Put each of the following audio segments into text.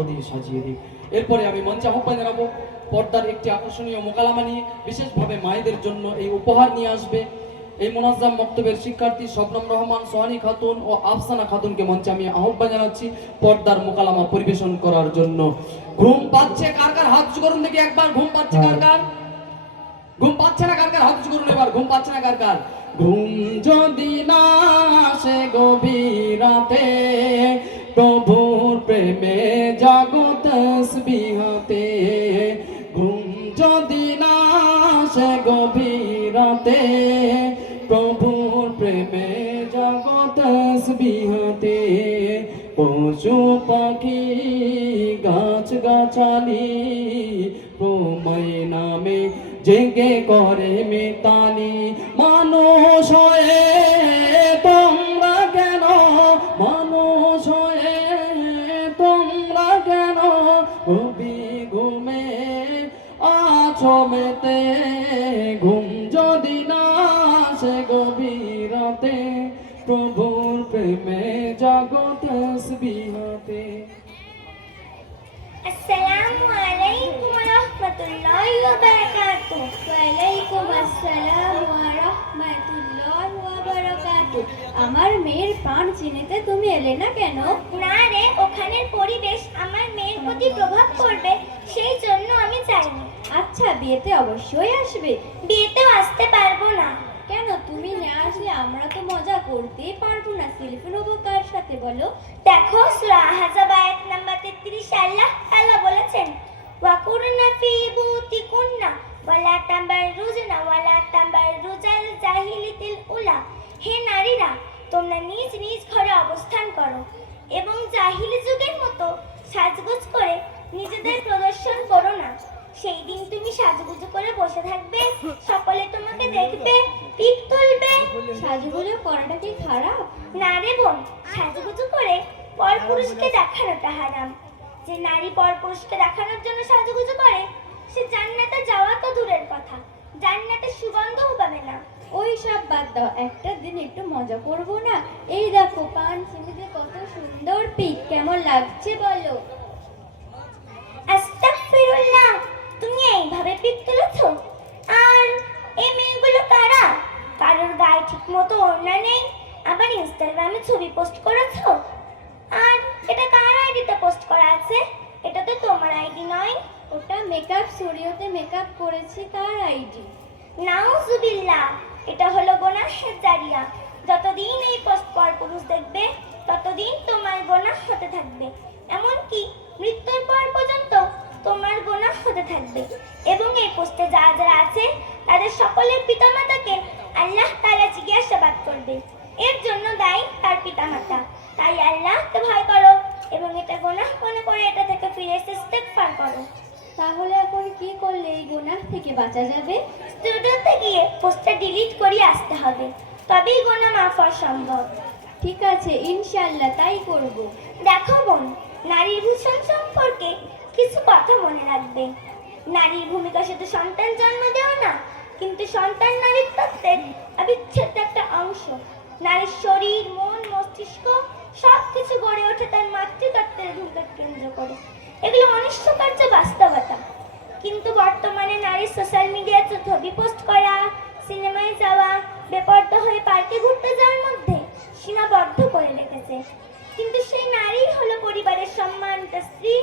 আলো দিয়ে সাজিয়ে দিক। এরপরে আমি মঞ্চে আহ্বান জানাবো পর্দার একটি আকর্ষণীয় মোকালামা নিয়ে বিশেষভাবে মায়েদের জন্য এই উপহার নিয়ে আসবে এই মুনাজ্জাম মক্তবের শিক্ষার্থী শবনম রহমান, সোহানী খাতুন ও আফসানা খাতুনকে মঞ্চে আমি আহ্বান জানাচ্ছি পর্দার মোকালামা পরিবেশন করার জন্য। ঘুম পাচ্ছে কার কার হাত উঁচু করুন দেখি একবার। ঘুম পাচ্ছে কার কার? ঘুম পাচ্ছে না কার কার? হাত উঁচু করুন এবার। ঘুম পাচ্ছে না কার কার? ঘুম যদি না আসে গভীর রাতে, প্রভুর প্রেমে জাগো তাসবিহাতে। ঘুম যদি না আসে গভীর রাতে, প্রভুর প্রেমে জাগো তাসবিহাতে। পশু পাখি গাছ গাছালি প্রময় নামে জেগে করে মিতালি। মানুষ হয়ে তোমরা কেন, মানুষ হয়ে তোমরা কেন কবি ঘুমে আছো মেতে। ঘুম যদি না আসে গভীর রাতে, প্রভুর প্রেমে জাগো তাসবিহাতে। আসসালামু আলাইকুম ওয়া রাহমাতুল্লাহি ওয়া বারাকাতুহু। ওয়া আলাইকুম আসসালাম ওয়া রাহমাতুল্লাহি ওয়া বারাকাতুহু। আমার মেয়ের প্রাণ চিনিতে তুমি এলে না কেন? না রে, ওখানের পরিবেশ আমার মেয়ের প্রতি প্রভাব পড়বে, সেই জন্য আমি যাইনি। আচ্ছা, বিয়েতে অবশ্যই আসবে। বিয়েতেও আসতে পারবো না। কেন? তুমি না আসলে আমরা তো মজা করতেই পারবো না। সেলফি নেবো কার সাথে বলো? দেখো সূরা আহজাব আয়াত নাম্বার 33 আল্লাহ তাআলা বলেছেন, ওয়াকুরনা ফি বুতিকুন্না ওয়ালা তাবাররুজনা ওয়ালা তাবাররুজাল জাহিলিয়াতিল উলা। হে নারীরা, তোমরা নিজ নিজ ঘরে অবস্থান করো এবং জাহিলি যুগের মতো সাজগোজ করে নিজেদের প্রদর্শন করো না। সেই দিন তুমি সাজগুজু করে বসে থাকবে, সকলে তোমাকে দেখবে, পিক তুলবে। সাজুগুজু করাটা কি খারাপ? না রে বোন, সাজগুজু করে পরপুরুষকে দেখানোটা হারাম। যে নারী পরপুরুষকে দেখানোর জন্য সাজগুজু করে, সে জান্নাতে যাওয়া তো দূরের কথা, জান্নাতে সুগন্ধও পাবে না। ওই সব বাদ দাও, একটা দিন একটু মজা করবো না? এই দেখো পান চিনিতে কত সুন্দর পিক, কেমন লাগছে বলো? আস্তাগফিরুল্লাহ, তুমি এইভাবে পিক তুলেছো? আর এই মেয়েগুলো কারা? কারোর গায়ে ঠিক মতো ওড়না নেই, আবার ইনস্টাগ্রামে ছবি পোস্ট করেছো। আর এটা কার আইডিতে পোস্ট করা আছে? এটা তো তোমার আইডি নয়। ওটা মেকআপ স্টুডিওতে মেকআপ করেছি, তার আইডি। নাউজুবিল্লাহ, এটা হলো গুনাহের জারিয়া। যতদিন এই পোস্ট পরপুরুষ দেখবে, ততদিন তোমার গুনাহ হতে থাকবে, এমনকি মৃত্যুর পর পর্যন্ত তোমার গুনাহ হতে থাকবে। এবং এই পোস্টে যারা যারা আছে তাদের সকলের পিতামাতাকে আল্লাহ তাআলা জিজ্ঞাসাবাদ করবে। এর জন্য দায়ী তার পিতামাতা। তাই আল্লাহকে ভয় করো এবং এটা গুনাহ মনে করে এটা থেকে ফিরে এসে ইস্তেগফার করো। তাহলে এখন কি করলে এই গুনাহ থেকে বাঁচা যাবে? স্টুডিওতে গিয়ে পোস্টটা ডিলিট করে আসতে হবে, তবেই গুনাহ মাফ হওয়া সম্ভব। ঠিক আছে, ইনশাআল্লাহ তাই করব। দেখো বোন, নারীর ভূষণ সম্পর্কে কিছু কথা মনে রাখবে। নারীর ভূমিকা শুধু সন্তান জন্ম দেওয়া না, কিন্তু সন্তান নারীর তত্ত্বের অবিচ্ছেদ্য একটা অংশ। নারীর শরীর, মন, মস্তিষ্ক সবকিছু গড়ে ওঠে তার মাতৃতত্ত্বের ভূমিকাকে কেন্দ্র করে। এগুলো অনিশ্চয়কার্য বাস্তবতা। কিন্তু বর্তমানে নারী সোশ্যাল মিডিয়াতে ছবি পোস্ট করা, সিনেমায় যাওয়া, বেপর্দা হয়ে পার্কে ঘুরতে যাওয়ার মধ্যে সীমাবদ্ধ করে রেখেছে। কিন্তু সেই নারী হলো পরিবারের সম্মানিত স্ত্রী,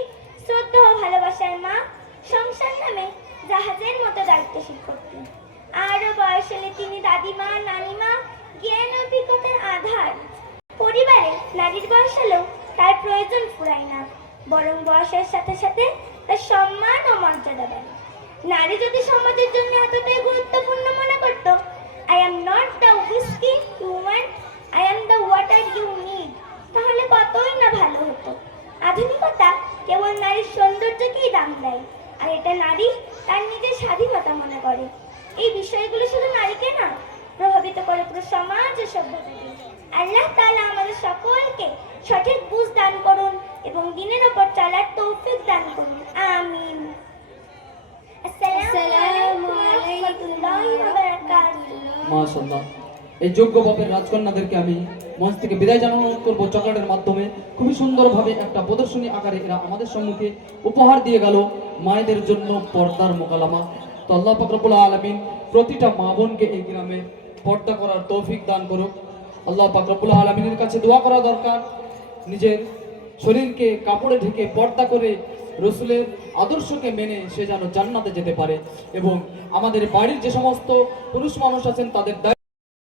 শ্রদ্ধা ও ভালোবাসার মা, সংসার নামে জাহাজের মতো দায়িত্বশীল করতেন। আরও বয়স হলে তিনি দাদিমা, নানিমা, জ্ঞান অভিজ্ঞতার আধার। পরিবারে নারীর বয়স হলেও তার প্রয়োজন ফুরায় না, বরং বয়সের সাথে সাথে তার সম্মান ও মর্যাদা বাড়ে। নারী যদি সমাজের জন্য এতটাই গুরুত্বপূর্ণ মনে করত, I am not the whisky you want, I am the water you need, তাহলে কতই না ভালো হতো। আধুনিকতা কেবল নারীর সৌন্দর্যকেই দাম দেয়, আর এটা নারী তার নিজের স্বাধীনতা মনে করে। এই বিষয়গুলো শুধু নারীকে না, প্রভাবিত করে পুরো সমাজ ও সভ্যতাকে। আল্লাহ তাআলা আমাদের সকলকে সঠিক বুঝ দান করুন এবং দিনের ওপর চলার তৌফিক দান করুন। আমিন। আসসালামু আলাইকুম ওয়া রাহমাতুল্লাহি ওয়া বারাকাতুহু। মাশাআল্লাহ, এই যোগ্য বাপের রাজকন্যাদেরকে আমি মঞ্চ থেকে বিদায় জানানো করবো চকলেটের মাধ্যমে। খুবই সুন্দরভাবে একটা প্রদর্শনী আকারে এরা আমাদের সম্মুখে উপহার দিয়ে গেল মায়েদের জন্য পর্দার মোকালামা। তো আল্লাহ পাক রব্বুল আলামিন প্রতিটা মা বোনকে এই গ্রামে পর্দা করার তৌফিক দান করুক। আল্লাহ পাক রব্বুল আলামিনের কাছে দোয়া করা দরকার, নিজের শরীরকে কাপড়ে ঢেকে পর্দা করে রসুলের আদর্শকে মেনে সে যেন জান্নাতে যেতে পারে। এবং আমাদের বাড়ির যে সমস্ত পুরুষ মানুষ আছেন তাদের